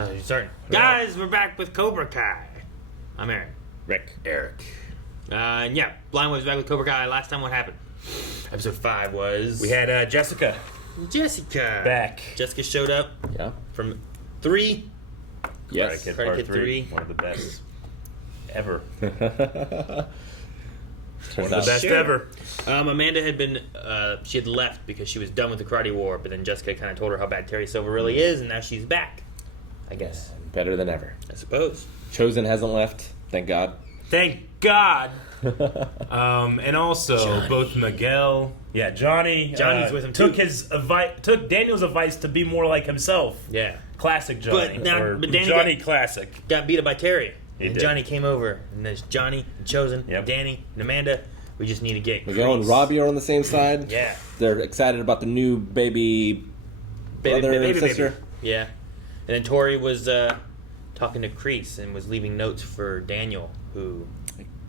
Sorry. Guys, we're back with Cobra Kai. I'm Aaron. Eric. And yeah, Blind was back with Cobra Kai. Last time what happened? Episode 5 was... We had Jessica. Back. Jessica showed up. Yeah. From 3. Yes. Karate Kid 3. One of the best ever. One One of the best ever. Amanda had been... she had left because she was done with the karate war, but then Jessica kind of told her how bad Terry Silver really is, and now she's back. I guess. Better than ever. I suppose. Chosen hasn't left. Thank God. Thank God. And also Johnny. both Miguel, Johnny's with him took too. took Daniel's advice to be more like himself. Yeah. Classic Johnny. But Danny Johnny classic. got beat up by Terry. He And did. Johnny came over. And there's Johnny, and Chosen, Yep. Danny, and Amanda. We just need to get Miguel and Kreese. Robbie are on the same side. Yeah. They're excited about the new baby brother and sister. Yeah. And then Tori was talking to Kreese and was leaving notes for Daniel, who...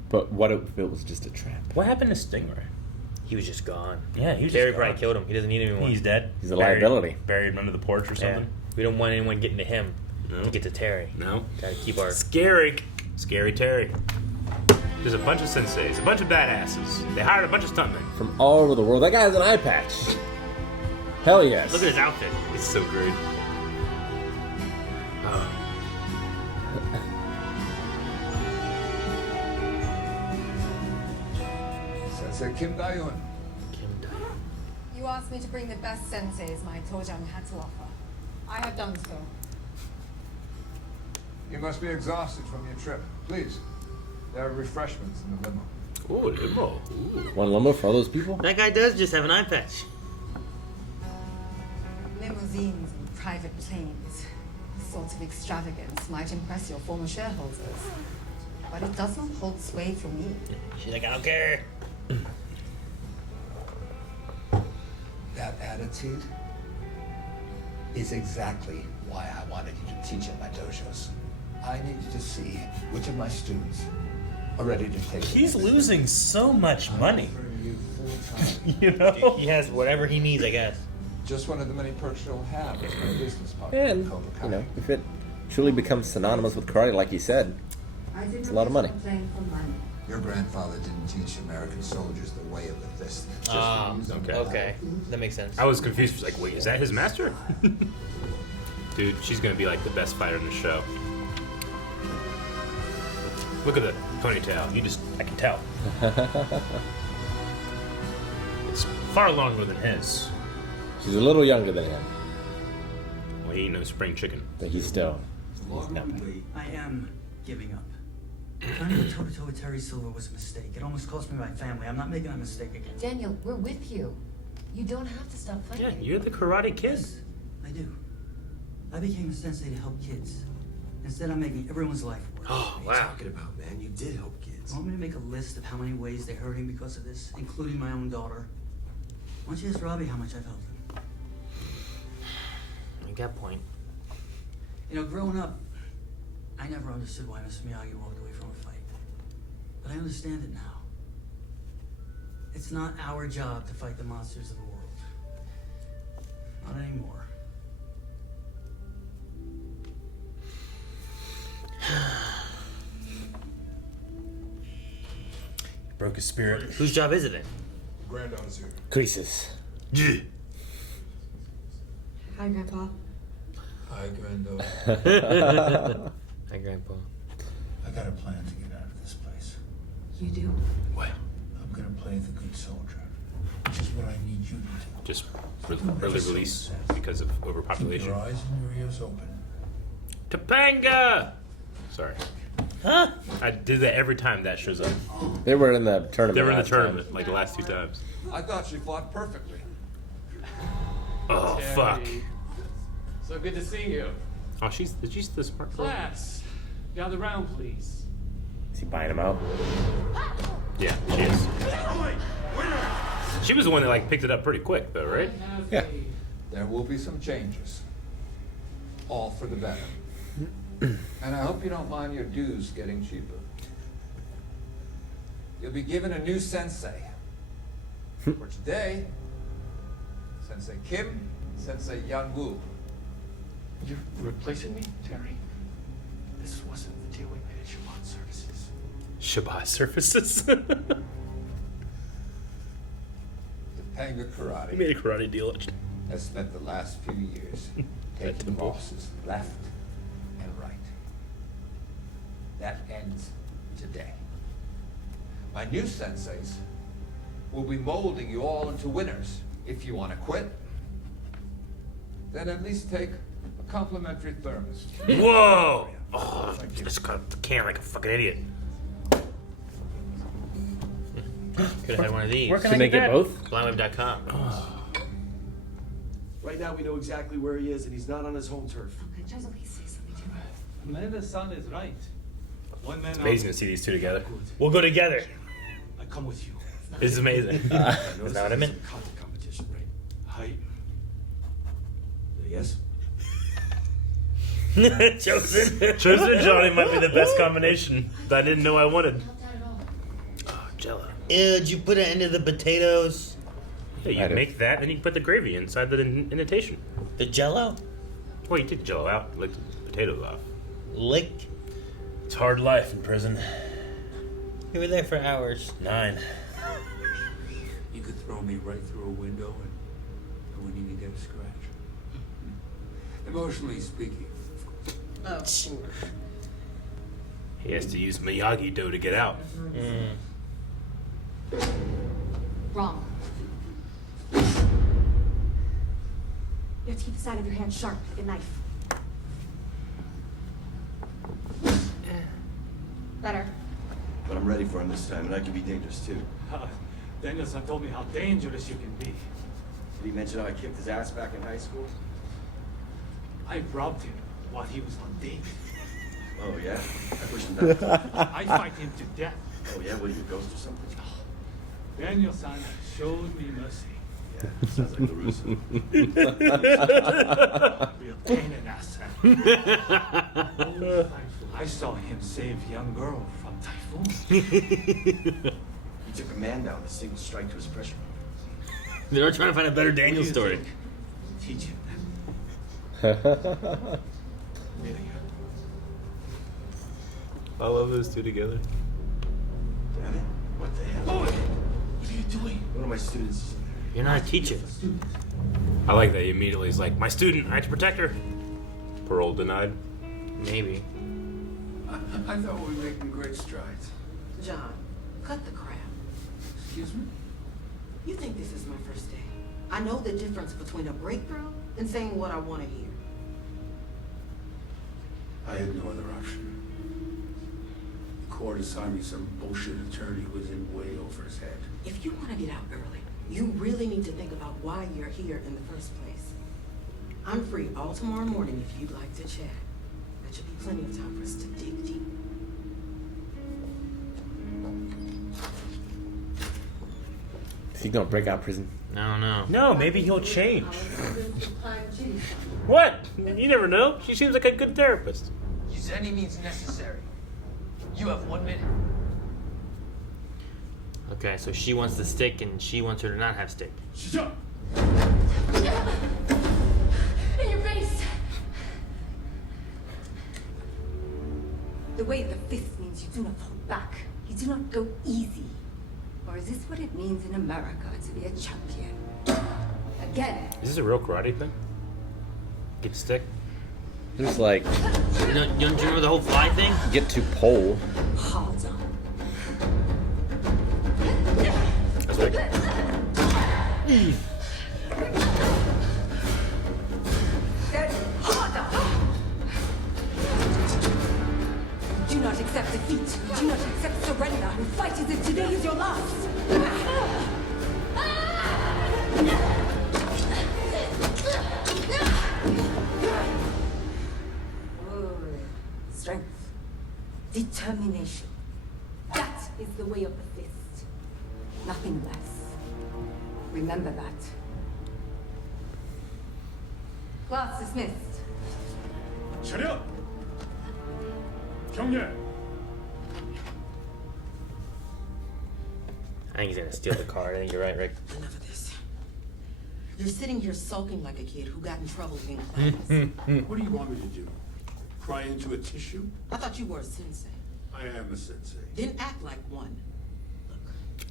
But what if it was just a trap? What happened to Stingray? He was just gone. Yeah, he was Terry just probably gone. killed him. He doesn't need anyone. He's dead. He's a liability. Buried him under the porch or Yeah. something. We don't want anyone getting to him No. to get to Terry. No. Gotta keep our... Scary Terry. There's a bunch of senseis, a bunch of badasses. They hired a bunch of stuntmen. From all over the world. That guy has an eye patch. Hell yes. Look at his outfit. It's so great. Sensei Kim Dae-un. You asked me to bring the best senseis my Tojang had to offer. I have done so. You must be exhausted from your trip. Please, there are refreshments in the limo. Ooh, limo. Ooh. One limo for all those people? That guy does just have an eye patch. Limousines and private planes. This sort of extravagance might impress your former shareholders. But it does not hold sway for me. She's like, I don't care. That attitude is exactly why I wanted you to teach at my dojos. I needed to see which of my students are ready to take. He's losing so much money. Offering you full-time. You know? He has whatever he needs, I guess. Just one of the many perks you'll have as my business partner in And, Cobra Kai. you know, if it truly becomes synonymous with karate, like he said, it's a lot of money. Your grandfather didn't teach American soldiers the way of the fist. Just Ah, to use them. okay. That makes sense. I was confused. I was like, wait, is that his master? Dude, she's gonna be like the best fighter in the show. Look at the ponytail. I can tell. It's far longer than his. She's a little younger than him, Well, he ain't no spring chicken. but he's still... I am giving up. Trying to go toe-to-toe with Terry Silver was a mistake. It almost cost me my family. I'm not making that mistake again. Daniel, we're with you. You don't have to stop fighting. Yeah, you're the karate kid. Yes, I do. I became a sensei to help kids. Instead, I'm making everyone's life worse. Oh, What are you wow. talking about, man? You did help kids. Want me to make a list of how many ways they're hurting because of this, including my own daughter? Why don't you ask Robbie how much I've helped him? You got a point. You know, growing up, I never understood why Mr. Miyagi walked away from a fight. But I understand it now. It's not our job to fight the monsters of the world. Not anymore. Broke his spirit. Whose job is it then? Granddaughter's here. Creases. Hi, Grandpa. Hi, granddaughter. Hi, Grandpa. I got a plan to get out of this place. You do? What? I'm gonna play the good soldier, which is what I need you to do. Just early release because of Keep overpopulation. your eyes and your ears open. Topanga! Sorry. Huh? I do that every time that shows up. They were in the tournament. They were in the last time. tournament, like the last 2 times. I thought she fought perfectly. Oh, fuck. So good to see you. Oh, she's the smart girl. Class, gather round, please. Is he buying him out? Yeah, she is. She was the one that like picked it up pretty quick, though, right? I have Yeah. There will be some changes. All for the better. And I hope you don't mind your dues getting cheaper. You'll be given a new sensei. For today, Sensei Kim, Sensei Yan Wu. You're replacing me, Terry? This wasn't the deal we made at Shabbat Services. Shabbat surfaces. Topanga Karate He made a karate deal. has spent the last few years taking bosses left and right. That ends today. My new senseis will be molding you all into winners. If you want to quit, then at least take a complimentary thermos. Whoa! Oh, I just cut the can like a fucking idiot. Could have had one of these. Where can Should I they get that? both? Blindweb.com. Right now we know exactly where he is, and he's not on his home turf. Okay, just please say something to her. Amanda-san is right. One man. It's amazing to see these two together. We'll go together. I come with you. This is amazing. Is that what I meant? Content competition, right? Height. Yes. Chosen and Johnny might be the best combination that I didn't know I wanted. Not that at all. Oh, Jello. Ew, did you put it into the potatoes? Yeah, you I did. make that, then you can put the gravy inside the indentation. The Jello? Well, you take Jello out, lick the potatoes off. Lick. It's hard life in prison. You were there for hours. 9. You could throw me right through a window and I wouldn't even get a scratch. Emotionally speaking. He has to use Miyagi dough to get out. Wrong. You have to keep the side of your hand sharp, like a knife. Better. But I'm ready for him this time, and I can be dangerous too. Danielson told me how dangerous you can be. Did he mention how I kicked his ass back in high school? I robbed him while he was on date. Oh yeah? I pushed him down. I fight him to death. Oh yeah? What, are you a ghost or something? Daniel-san showed me mercy. Yeah, sounds like LaRusso. Real pain in ass. I saw him save young girl from typhoon. He took a man down with a single strike to his pressure. They're trying to find a better Daniel story. Teach him that. Really. I love those two together. Damn it. What the hell? What are you doing? One of my students. You're not a teacher. I like that he immediately is like, my student, I have to protect her. Parole denied. Maybe. I thought we were making great strides. John, cut the crap. Excuse me? You think this is my first day? I know the difference between a breakthrough and saying what I want to hear. I had no other option. The court assigned me some bullshit attorney who was in way over his head. If you want to get out early, you really need to think about why you're here in the first place. I'm free all tomorrow morning if you'd like to chat. That should be plenty of time for us to dig deep. Is he gonna break out of prison? I don't know. No, maybe he'll change. What? You never know. She seems like a good therapist. Use any means necessary. You have 1 minute. Okay, so she wants the stick and she wants her to not have stick. Shut up. In your face! The way of the fist means you do not hold back. You do not go easy. Or is this what it means in America to be a champion? Again. Is this a real karate thing? Get the stick? Just like Don't you remember the whole fly thing? get to pole. Hard on. That's right. Harder! Do not accept defeat. Do not accept surrender. And fight as if today is your last. Strength. Determination. That is the way of the fist. Nothing less. Remember that. Class dismissed. 차렷! 경례! I think he's gonna steal the card. I think you're right, Rick. Enough of this. You're sitting here sulking like a kid who got in trouble in class. What do you want me to do? Cry into a tissue? I thought you were a sensei. I am a sensei. Then act like one.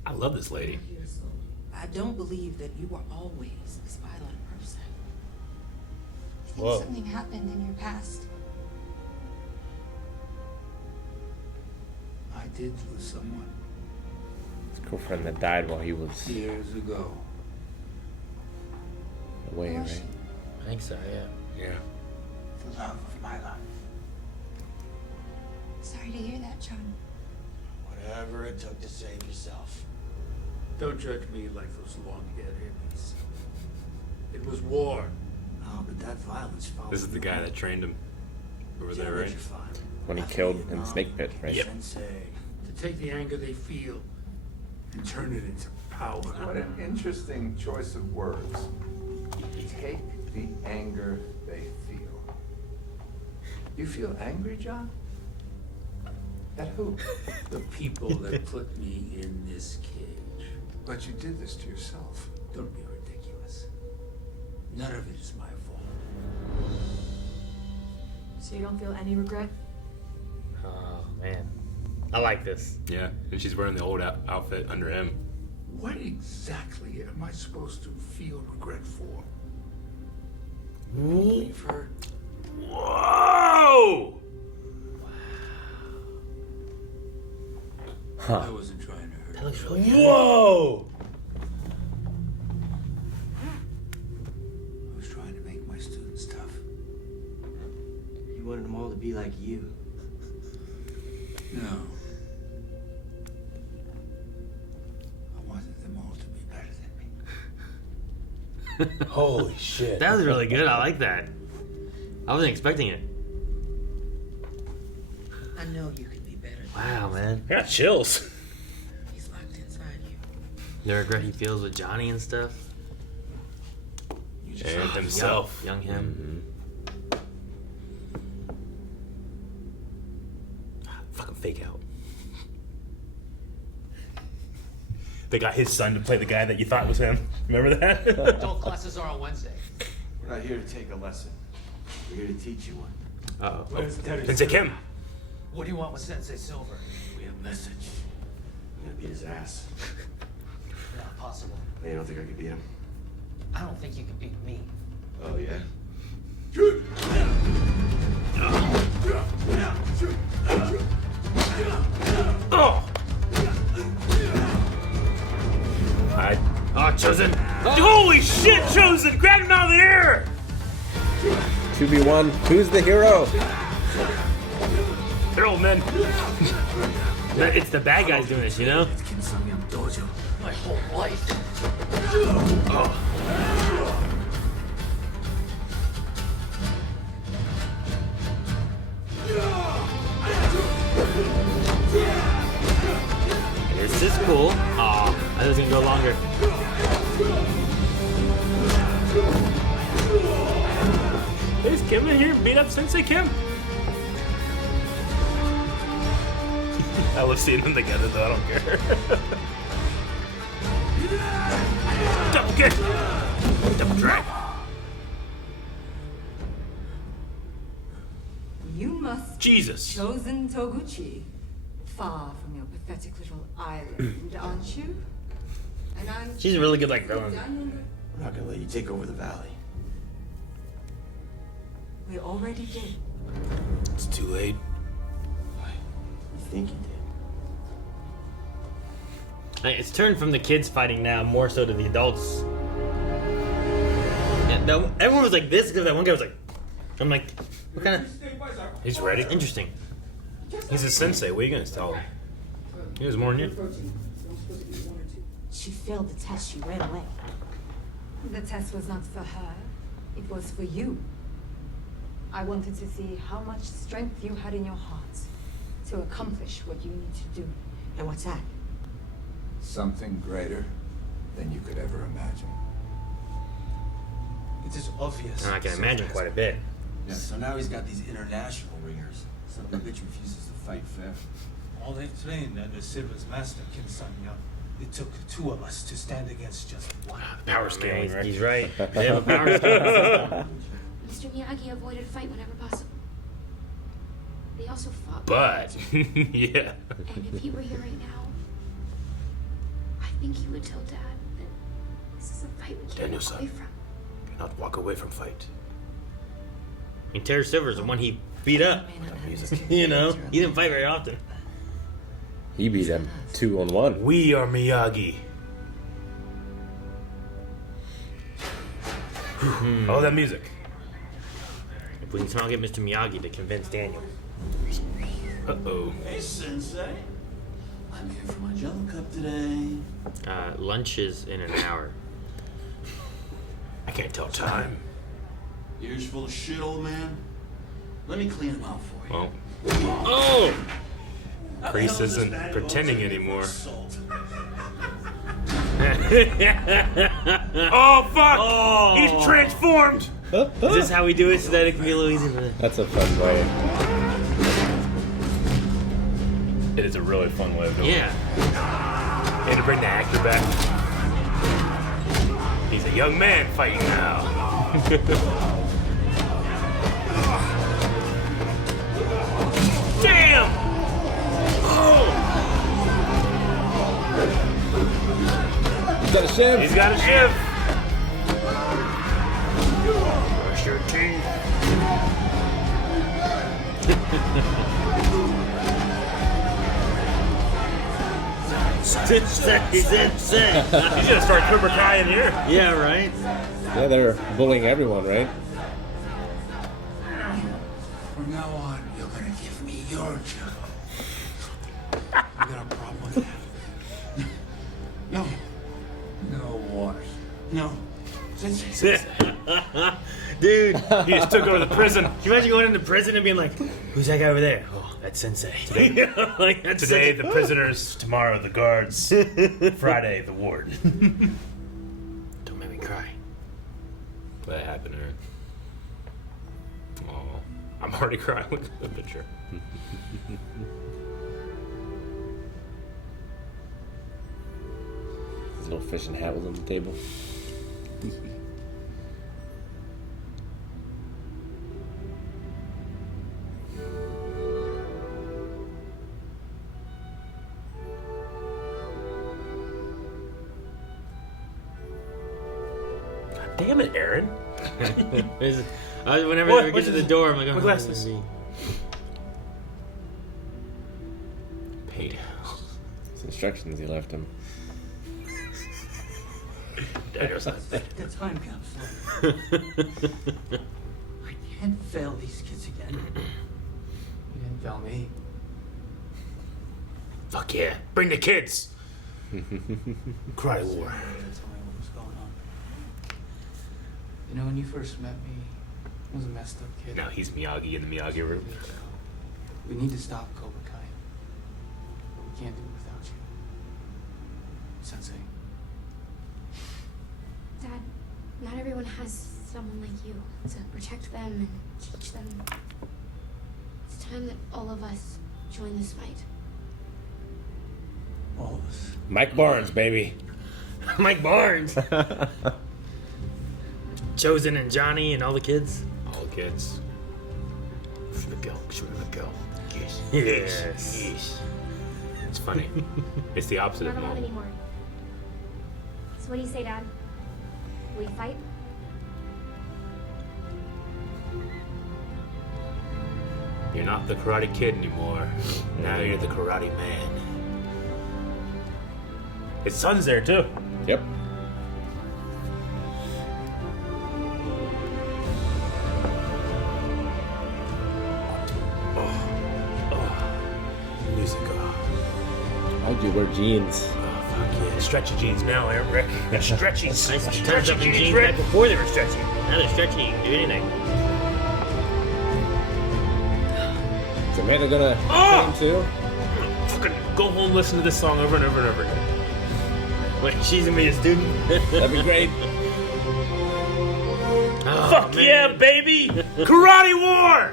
I love this lady. I don't believe that you were always this violent person. I think Whoa. something happened in your past. I did lose someone. His girlfriend that died while he was Years ago. away, Who was right? I think so, yeah. Yeah. The love of my life. Sorry to hear that, John. Whatever it took to save yourself. Don't judge me like those long-haired hippies. It was war. Oh, but that violence followed. This is the guy that trained him over there, right? When he killed in the snake pit, right? Yep. Sensei. To take the anger they feel and turn it into power. What an interesting choice of words. Take the anger they feel. You feel angry, John? At who? The people that put me in this cage. But you did this to yourself. Don't be ridiculous. None of it is my fault. So you don't feel any regret? Oh, man. I like this. Yeah, and she's wearing the old outfit under him. What exactly am I supposed to feel regret for? You've heard. Whoa! I wasn't trying to hurt. That looks really good. Whoa! I was trying to make my students tough. You wanted them all to be like you. No. I wanted them all to be better than me. Holy shit. That was really good. I like that. I wasn't expecting it. I know you can be better. Wow, man. I got chills. He's locked inside you. The regret he feels with Johnny and stuff. And himself. Young him. Fucking fake out. They got his son to play the guy that you thought was him. Remember that? Adult classes are on Wednesday. We're not here to take a lesson. We're here to teach you one. Uh-oh. Where's Terry? Sensei Kim. What do you want with Sensei Silver? We have a message. I'm gonna beat his ass. Not possible. Hey, you don't think I could beat him? I don't think you can beat me. Oh, yeah? Oh! Chosen. Holy shit, Chosen! Grab him out of the air! 2v1. Who's the hero? They're old men. It's the bad guys doing this, you know? My whole life. This is cool. Aw, I thought it was gonna go longer. Is Kim in here? Beat up Sensei Kim? I love seeing them together though, I don't care. Double kick! Double drag! You must Jesus. be chosen Toguchi. Far from your pathetic little island, aren't you? And I'm She's really good, like, villain. We're not gonna let you take over the valley. We already did. It's too late. You think you did? It's turned from the kids fighting now more so to the adults. Yeah, no, everyone was like this because that one guy was like, I'm like, what kind of? He's ready. Interesting. He's a sensei. What are you gonna tell him? He was more than you. She failed the test. She ran away. The test was not for her. It was for you. I wanted to see how much strength you had in your heart to accomplish what you need to do. And what's that? Something greater than you could ever imagine. It is obvious. And I can imagine quite a bit. Yeah, so now he's got these international ringers. Some bitch refuses to fight fair. All they trained under Silver's master, Kim Sang-young. It took two of us to stand against just one. Power scaling, right? He's right. They have a power scale. Mr. Miyagi avoided a fight whenever possible. They also fought. But, yeah. And if he were here right now, I think he would tell Dad that this is a fight we can't walk away from. Cannot walk away from fight. I mean, Terry Silver's the one he beat up. You know, he didn't fight very often. He beat him 2-on-1. We are Miyagi. All that music. If we can somehow get Mr. Miyagi to convince Daniel. Uh-oh. Hey, Sensei. I'm here for my Jello Cup today. Lunch is in an hour. I can't tell time. Ears full of shit, old man. Let me clean them out for you. Well. Oh! Kreese isn't pretending anymore. Oh, fuck! Oh. He's transformed! Is this how we do it so that it can be a little easier? That's a fun way. It is a really fun way of doing it. Yeah. And to bring the actor back. He's a young man fighting now. Damn! Oh! He's got a shiv. He's got a shiv. Brush your teeth. Sensei. He's gonna start Cobra Kai in here. Yeah, right? Yeah, they're bullying everyone, right? From now on, you're gonna give me your job. You got a problem with that? No. No what? No. Dude. He just took over the prison. Can you imagine going into prison and being like, who's that guy over there? Oh, that's Sensei. Today, like, that's today Sensei. the prisoners, tomorrow the guards, Friday the warden. Don't make me cry. That happened, Aaron. Oh, I'm already crying. Look at the picture. His little fishing hat was on the table. Damn it, Aaron. Whenever What? we get to the door, I'm like, oh, my glasses. Paid. It's instructions he left him. Daniel's not dead. The time capsule. I can't fail these kids again. You didn't fail me. Fuck yeah. Bring the kids. Cry war. Tell me what was going on. You know, when you first met me, I was a messed up kid. Now he's Miyagi in the Miyagi room. We need to stop Cobra Kai. But we can't do it without you. Sensei. Dad, not everyone has someone like you to protect them and teach them. It's time that all of us join this fight. All of us. Mike Barnes, baby. Mike Barnes. Chosen and Johnny and all the kids. All the kids. Should we go? Yes. Yes. Yes. It's funny. It's the opposite Not of allowed normal. anymore. So what do you say, Dad? Will you fight? You're not the Karate Kid anymore. Now you're the Karate Man. His son's there too. Yep. Music. How'd you wear jeans? Fuck yeah. Stretchy jeans now, Rick. Stretchy. I turned up in jeans back before they were stretchy. Now they're stretchy. You can do anything. Is Amanda gonna come too? Fucking go home, listen to this song over and over and over again. Wait, she's gonna be a student? That'd be great. Oh, Fuck man. yeah, baby! Karate war!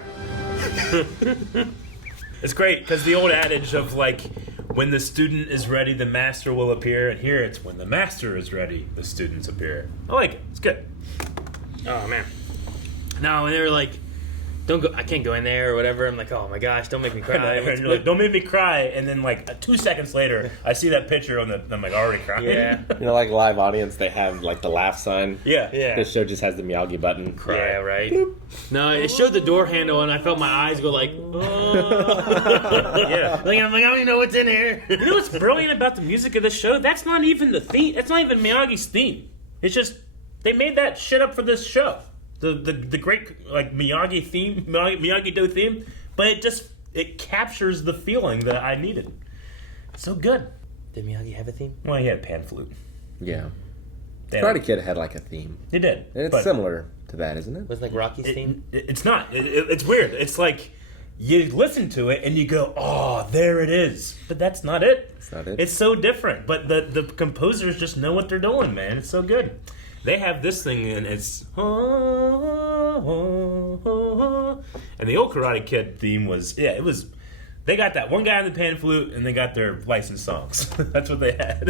It's great because the old adage of like, When the student is ready, the master will appear. And here it's when the master is ready, the students appear. I like it. It's good. Oh, man. No, and they were like, don't go, I can't go in there or whatever. I'm like, oh my gosh, don't make me cry. And you're like, don't make me cry. And then like 2 seconds later, I see that picture on I'm like, already crying. Yeah. You know, like live audience, they have like the laugh sign. Yeah. This show just has the Miyagi button. Cry. Yeah, right. Bloop. No, it showed the door handle, and I felt my eyes go like, oh. Yeah. Like, I'm like, I don't even know what's in here. You know what's brilliant about the music of this show? That's not even the theme. That's not even Miyagi's theme. It's just they made that shit up for this show. The great like Miyagi theme, Miyagi-Do theme, but it captures the feeling that I needed. So good. Did Miyagi have a theme? Well, he had a pan flute. Yeah. Karate Kid had like a theme. He did. And it's similar to that, isn't it? Was it like Rocky's theme? It's not. It's weird. It's like you listen to it and you go, oh, there it is. But that's not it. That's not it. It's so different. But the composers just know what they're doing, man. It's so good. They have this thing and it's and the old Karate Kid theme was they got that one guy on the pan flute and they got their licensed songs. That's what they had.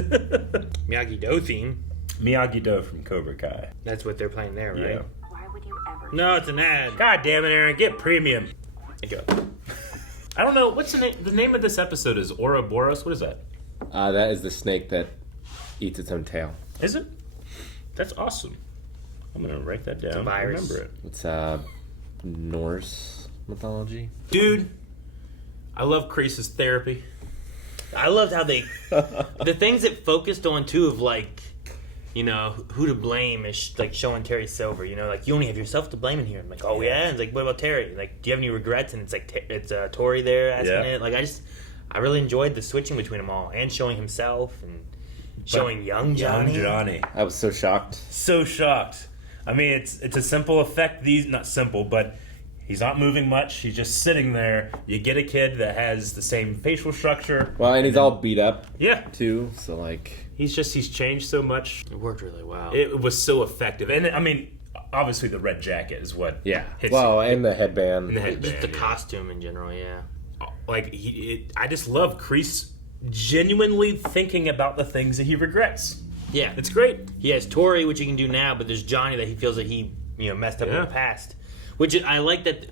Miyagi-Do theme. Miyagi-Do from Cobra Kai. That's what they're playing there, right? Yeah. Why would you ever? No, it's an ad. God damn it, Aaron, get premium. There you go. I don't know what's the name. The name of this episode is Ouroboros. What is that? That is the snake that eats its own tail. Is it? That's awesome. I'm gonna write that down. It's a virus. Remember it. It's Norse mythology. Dude, I love Kreese's therapy. I loved how they the things it focused on too of like, you know, who to blame is like showing Terry Silver. You know, like you only have yourself to blame in here. I'm like, oh yeah. And it's like, what about Terry? Like, do you have any regrets? And it's like it's Tori there asking it. Like I really enjoyed the switching between them all and showing himself and showing young Johnny. I was so shocked. So shocked. I mean, it's a simple effect. Not simple, but he's not moving much. He's just sitting there. You get a kid that has the same facial structure. Well, and he's all beat up. Yeah. Too. So like he's changed so much. It worked really well. It was so effective, and I mean, obviously the red jacket is what. Yeah. Hits well, you. And the headband. Just the costume in general. Yeah. Like I just love Kreese genuinely thinking about the things that he regrets. Yeah, it's great. He has Tori, which he can do now, but there's Johnny that he feels that he messed up in the past. Which I like that.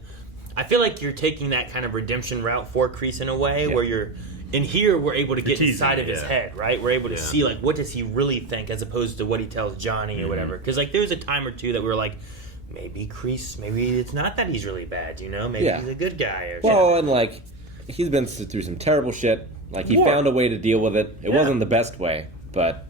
I feel like you're taking that kind of redemption route for Kreese in a way where you're in here. We're able to get inside of his head, right? We're able to see like what does he really think as opposed to what he tells Johnny or whatever. Because like there's a time or two that we were like, maybe Kreese, maybe it's not that he's really bad, you know? Maybe he's a good guy or something. Well, and like he's been through some terrible shit. Like he found a way to deal with it. It wasn't the best way, but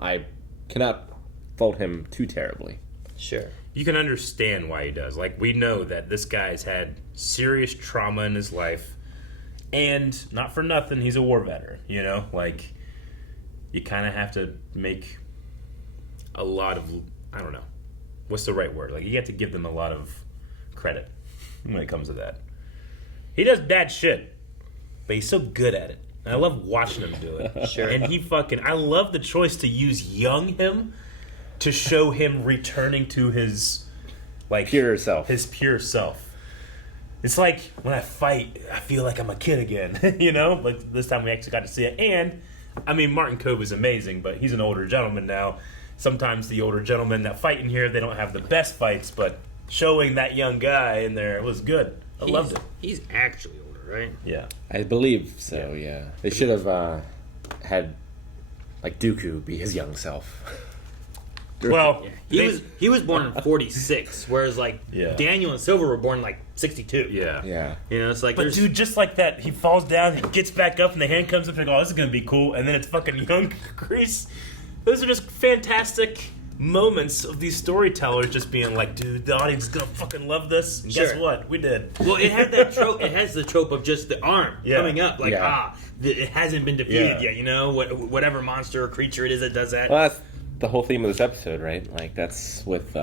I cannot fault him too terribly. Sure. You can understand why he does. Like, we know that this guy's had serious trauma in his life, and not for nothing, he's a war veteran, you know? Like, you kind of have to make a lot of, I don't know, what's the right word? Like, you have to give them a lot of credit when it comes to that. He does bad shit, but he's so good at it. And I love watching him do it. Sure. And I love the choice to use young him to show him returning to his pure self. His pure self. It's like when I fight, I feel like I'm a kid again, you know? But this time we actually got to see it. And I mean, Martin Cove is amazing, but he's an older gentleman now. Sometimes the older gentlemen that fight in here, they don't have the best fights, but showing that young guy in there was good. I loved it. He's actually older, right? Yeah. I believe so, yeah. They should have had like Dooku be his young self. Well, he was born in 46, whereas like Daniel and Silver were born like 62. Yeah. You know, it's like, but dude, just like that, he falls down, he gets back up, and the hand comes up and oh, this is gonna be cool, and then it's fucking young Kreese. Those are just fantastic moments of these storytellers just being like, dude, the audience is gonna fucking love this. And guess what? We did. Well, it had that trope. It has the trope of just the arm coming up, like it hasn't been defeated yet. You know, whatever monster or creature it is that does that. Well, that's the whole theme of this episode, right? Like that's with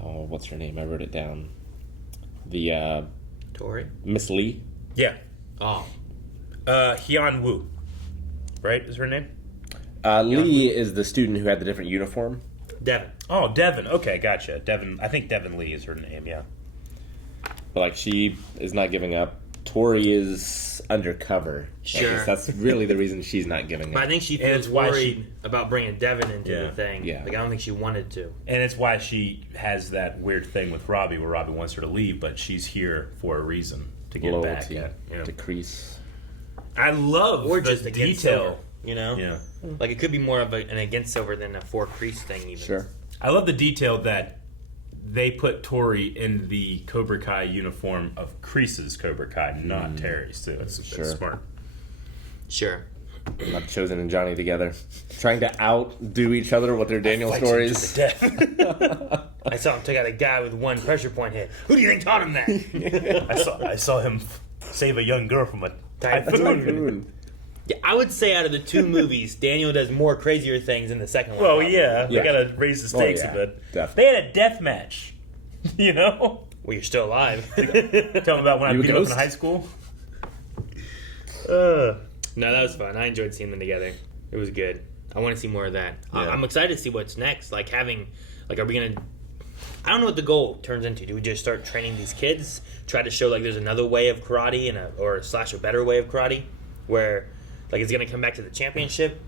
what's her name? I wrote it down. The Tori, Miss Lee. Yeah. Oh. Hyun Woo, right? Is her name? Lee is the student who had the different uniform. Devin. Oh, Devin. Okay, gotcha. Devin. I think Devin Lee is her name. Yeah. But like she is not giving up. Tori is undercover. Sure. I guess that's really the reason she's not giving it. But I think she feels worried about bringing Devin into the thing. Yeah. Like, I don't think she wanted to. And it's why she has that weird thing with Robbie where Robbie wants her to leave, but she's here for a reason to get Loyalty back at. to Kreese. I love Or the just against detail. Silver, you know? Yeah. Like, it could be more of an against Silver than a for Kreese thing, even. Sure. I love the detail that they put Tori in the Cobra Kai uniform of Kreese's Cobra Kai, not Terry's, too. It's smart. Sure. Not Chosen and Johnny together. Trying to outdo each other with their Daniel stories. I saw him take out a guy with one pressure point hit. Who do you think taught him that? I saw him save a young girl from a typhoon. Yeah, I would say out of the two movies, Daniel does more crazier things in the second one. Well, probably. yeah, they gotta raise the stakes a bit. Definitely. They had a death match, you know? Well, you're still alive. Tell them about when I beat him up in high school. No, that was fun. I enjoyed seeing them together. It was good. I want to see more of that. Yeah. I'm excited to see what's next. Like, are we gonna... I don't know what the goal turns into. Do we just start training these kids? Try to show, like, there's another way of karate or a better way of karate? Where... Like, it's going to come back to the championship?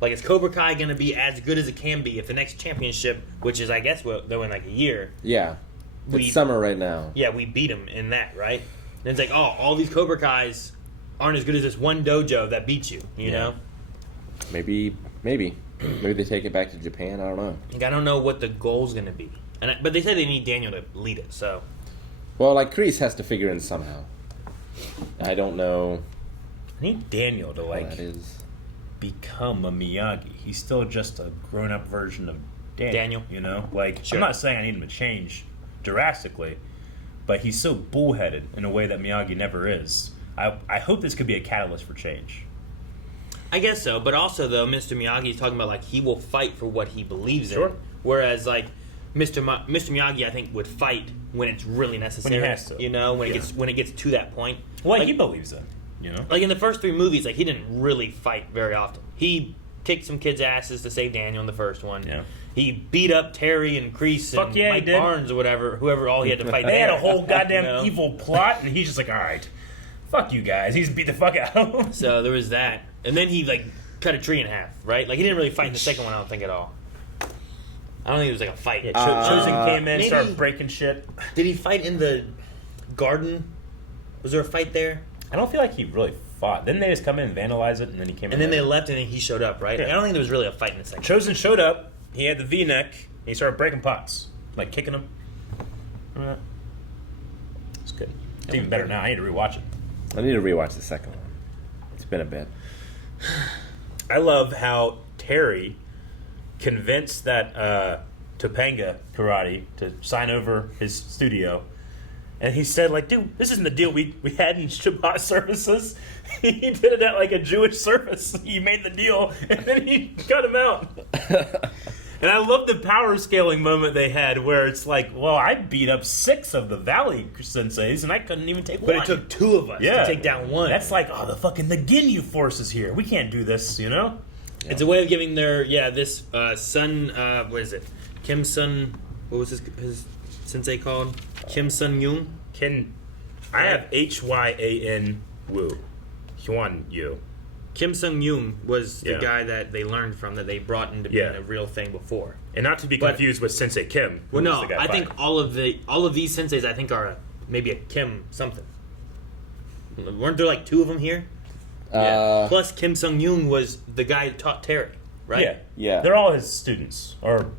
Like, is Cobra Kai going to be as good as it can be if the next championship, which is, I guess, though in like a year. Yeah. It's summer right now. Yeah, we beat them in that, right? And it's like, oh, all these Cobra Kais aren't as good as this one dojo that beats you, you know? Maybe they take it back to Japan. I don't know. Like, I don't know what the goal's going to be. But they say they need Daniel to lead it, so... Well, like, Kreese has to figure in somehow. I don't know... I need Daniel to, like, that is. become a Miyagi. He's still just a grown-up version of Daniel. You know? Like, Sure. I'm not saying I need him to change drastically, but he's so bullheaded in a way that Miyagi never is. I hope this could be a catalyst for change. I guess so, but also, though, Mr. Miyagi is talking about, like, he will fight for what he believes in. Sure. Whereas, like, Mr. Miyagi, I think, would fight when it's really necessary. When he has to. You know, when it gets to that point. Well, like, he believes in. You know? Like in the first three movies, like he didn't really fight very often. He kicked some kids' asses to save Daniel in the first one. Yeah. He beat up Terry and Kreese and yeah, Mike Barnes or whoever all he had to fight. They had a whole you goddamn know? evil plot, and he's just like, all right, fuck you guys. He's beat the fuck out of them. So there was that, and then he like cut a tree in half, right? Like he didn't really fight in the second one, I don't think at all. I don't think it was like a fight. Yeah, Chosen came in, maybe- started breaking shit. Did he fight in the garden? Was there a fight there? I don't feel like he really fought. Didn't they just come in and vandalize it, and then he came in? And then they later? left, and then he showed up, right? Yeah. I don't think there was really a fight in the second. Chosen showed up. He had the V-neck. And he started breaking pots, like kicking them. Remember that? It's good. It's even better now. I need to rewatch it. I need to rewatch the second one. It's been a bit. I love how Terry convinced that Topanga Karate to sign over his studio. And he said, like, dude, this isn't the deal we had in Shabbat services. He did it at, like, a Jewish service. He made the deal, and then he cut him out. And I love the power scaling moment they had where it's like, well, I beat up 6 of the Valley Senseis, and I couldn't even take one. But it took 2 of us to take down one. That's like, oh, the Ginyu force is here. We can't do this, you know? It's a way of giving their this son. What is it? Kim Sun. What was his sensei called? Kim Sun Young. I have Hyan Woo. Hyun Yu. Kim Sung Yoon was the Yeah. guy that they learned from, that they brought into being a real thing before. And not to be confused with Sensei Kim. who Well, was no, the guy I think fighting. all of these senseis, I think, are maybe a Kim something. Weren't there like 2 of them here? Yeah. Plus, Kim Sung Yoon was the guy who taught Terry, right? Yeah. They're all his students, or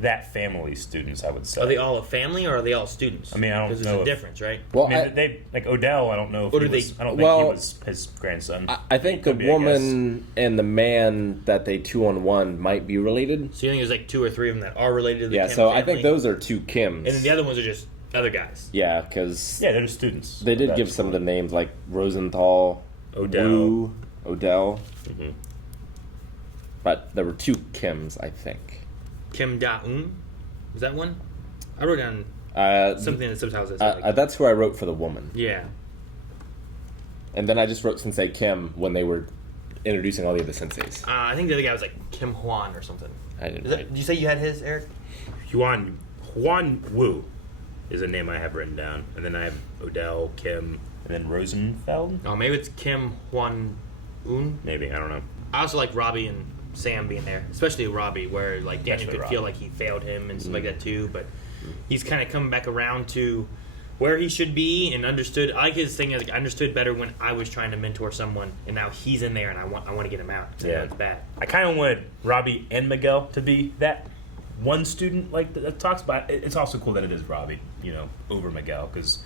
that family's students, I would say. Are they all a family, or are they all students? I mean, I don't Because know. there's a if- difference, right? Well, I mean, they like Odell. I don't know if Or he do was. they- I don't think he was his grandson. I think the Could be, I woman and the man that they 2-on-1 might be related. So you think there's like 2 or 3 of them that are related to the Yeah, Kim so family? I think those are 2 Kims. And then the other ones are just other guys. Yeah, because Yeah, they're just students. they did of give that some of the names like Rosenthal, Odell. Odell. Mhm. But there were 2 Kims, I think. Kim Da-eun? Was that one? I wrote down something in the subtitles that said like, that's who I wrote for the woman. yeah. And then I just wrote Sensei Kim when they were introducing all the other senseis. I think the other guy was like Kim Hwan or something. I didn't Did you say you had his, Eric? Huan Woo is a name I have written down, and then I have Odell, Kim, And then Rosenfeld? Oh, maybe it's Kim Hwan-un. Maybe, I don't know. I also like Robbie and Sam being there, especially Robbie, where like Daniel Especially could feel like he failed him and stuff like that too. But he's kind of coming back around to where he should be and understood. I like his thing is like, I understood better when I was trying to mentor someone, and now he's in there, and I want to get him out. I know it's bad. I kind of wanted Robbie and Miguel to be that one student like that talks, but it's also cool that it is Robbie, over Miguel, because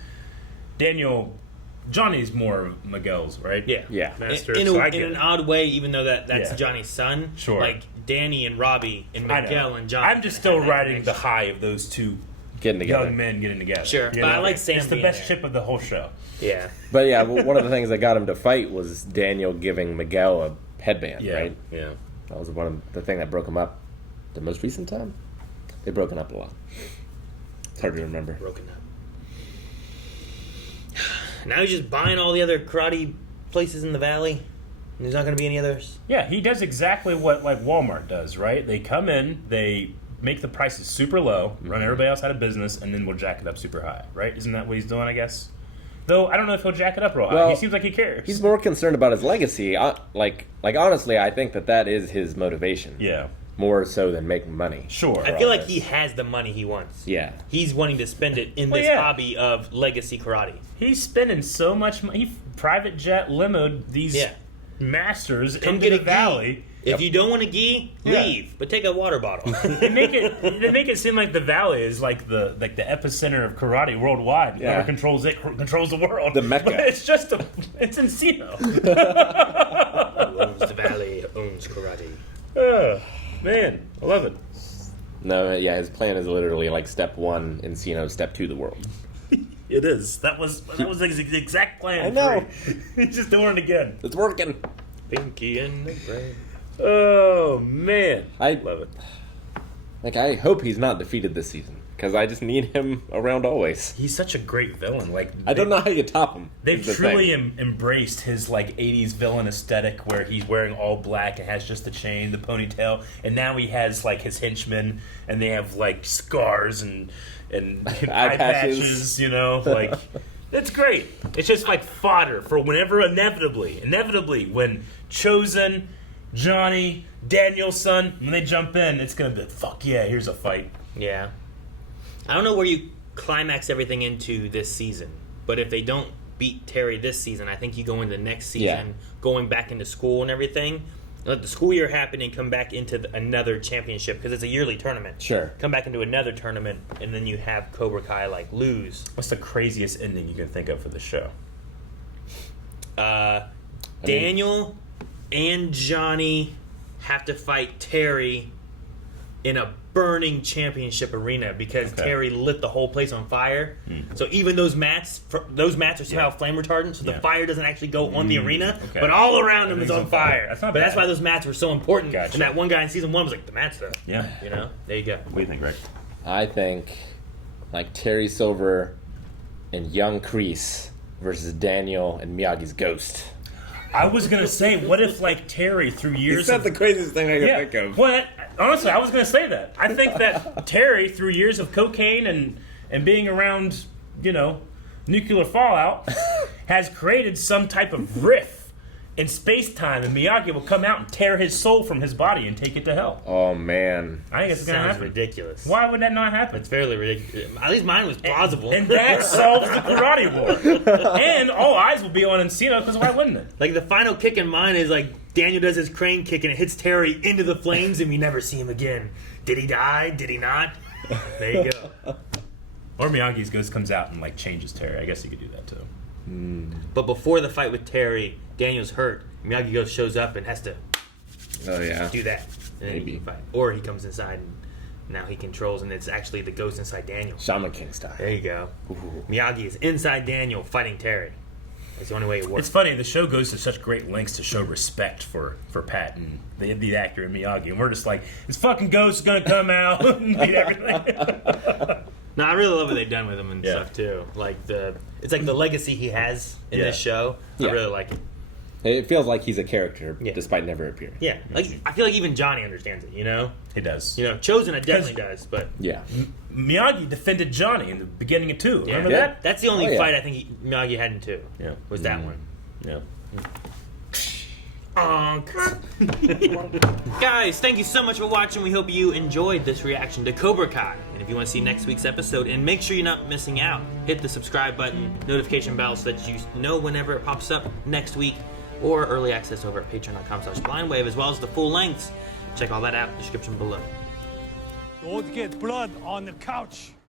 Johnny's more Miguel's, right? Yeah. Master. In So an odd way, even though that's Yeah. Johnny's son. Sure. Like Danny and Robbie and I know. Miguel and Johnny. I'm just still riding the high of those two getting together. young men getting together. Sure, but I like Sam It's the being best there. ship of the whole show. Yeah. But yeah, one of the things that got him to fight was Daniel giving Miguel a headband, right? Yeah. That was one of the thing that broke him up. The most recent time, they've broken up a lot. It's hard to remember. Broken up. Now he's just buying all the other karate places in the valley. And there's not going to be any others. Yeah, he does exactly what like Walmart does, right? They come in, they make the prices super low, run everybody else out of business, and then we'll jack it up super high, right? Isn't that what he's doing, I guess? Though I don't know if he'll jack it up real high. Well, He seems like he cares. He's more concerned about his legacy. Like honestly, I think that is his motivation. Yeah. More so than making money. Sure. I feel like he has the money he wants. Yeah. He's wanting to spend it in Well, this yeah. hobby of legacy karate. He's spending so much money. He private jet limoed these masters Come into get the a gi. valley. If you don't want a gi, Yeah. leave. But take a water bottle. They make it seem like the valley is like the epicenter of karate worldwide. Yeah. Whoever controls it controls the world. The Mecca. But it's just it's Encino. Who owns the valley owns karate. Oh, man, I love it. No, yeah, his plan is literally like step 1 Encino, step 2 the world. It is. That was the exact plan. I know. He's just doing it again. It's working. Pinky and the brain. Oh man, I love it. Like, I hope he's not defeated this season, because I just need him around always. He's such a great villain. Like, I don't know how you top him. They've is the truly thing. embraced his like '80s villain aesthetic, where he's wearing all black and has just the chain, the ponytail, and now he has like his henchmen, and they have like scars and eye patches. Like it's great. It's just like fodder for whenever inevitably when Chosen, Johnny, Daniel's son, when they jump in, it's gonna be fuck yeah, here's a fight. Yeah. I don't know where you climax everything into this season, but if they don't beat Terry this season, I think you go into the next season, going back into school and everything. Let the school year happen and come back into another championship, because it's a yearly tournament. Sure. Come back into another tournament, and then you have Cobra Kai lose. What's the craziest ending you can think of for the show? Daniel and Johnny have to fight Terry in a burning championship arena because Terry lit the whole place on fire. So even those mats are somehow flame retardant, so the fire doesn't actually go on the arena, but all around them is on fire. That's why those mats were so important. And that one guy in season 1 was like, the mats though. Yeah. There you go. What do you think, Rick? I think like Terry Silver and young Kreese versus Daniel and Miyagi's ghost. I was gonna say, what if like Terry through years? That's the craziest thing I can think of. Well, honestly, I was gonna say that. I think that Terry, through years of cocaine and being around, nuclear fallout, has created some type of rift in space-time, and Miyagi will come out and tear his soul from his body and take it to hell. Oh man, I think it's gonna happen. Ridiculous. Why would that not happen? It's fairly ridiculous. At least mine was plausible. And that solves the karate war. And all eyes will be on Encino, because why wouldn't it? Like the final kick in mine is like Daniel does his crane kick and it hits Terry into the flames and we never see him again. Did he die? Did he not? There you go. Or Miyagi's ghost comes out and like changes Terry. I guess you could do that too. But before the fight with Terry, Daniel's hurt. Miyagi Ghost shows up and has to do that. And then he can fight. Or he comes inside and now he controls, and it's actually the ghost inside Daniel. Shaman King style. There you go. Miyagi is inside Daniel fighting Terry. That's the only way it works. It's funny, the show goes to such great lengths to show respect for Pat and the actor and Miyagi, and we're just like, this fucking ghost is gonna come out and beat everything. No, I really love what they've done with him and stuff too. Like it's like the legacy he has in this show. I really like it. It feels like he's a character, despite never appearing. Yeah, like I feel like even Johnny understands it. You know, he does. You know, Chosen it definitely does, but yeah, Miyagi defended Johnny in the beginning of 2. Remember that? That's the only fight I think Miyagi had in 2. Yeah, was that one. Yeah. Guys, thank you so much for watching. We hope you enjoyed this reaction to Cobra Kai. And if you want to see next week's episode and make sure you're not missing out, hit the subscribe button, notification bell so that you know whenever it pops up next week, or early access over at patreon.com/blindwave, as well as the full lengths. Check all that out in the description below. Don't get blood on the couch.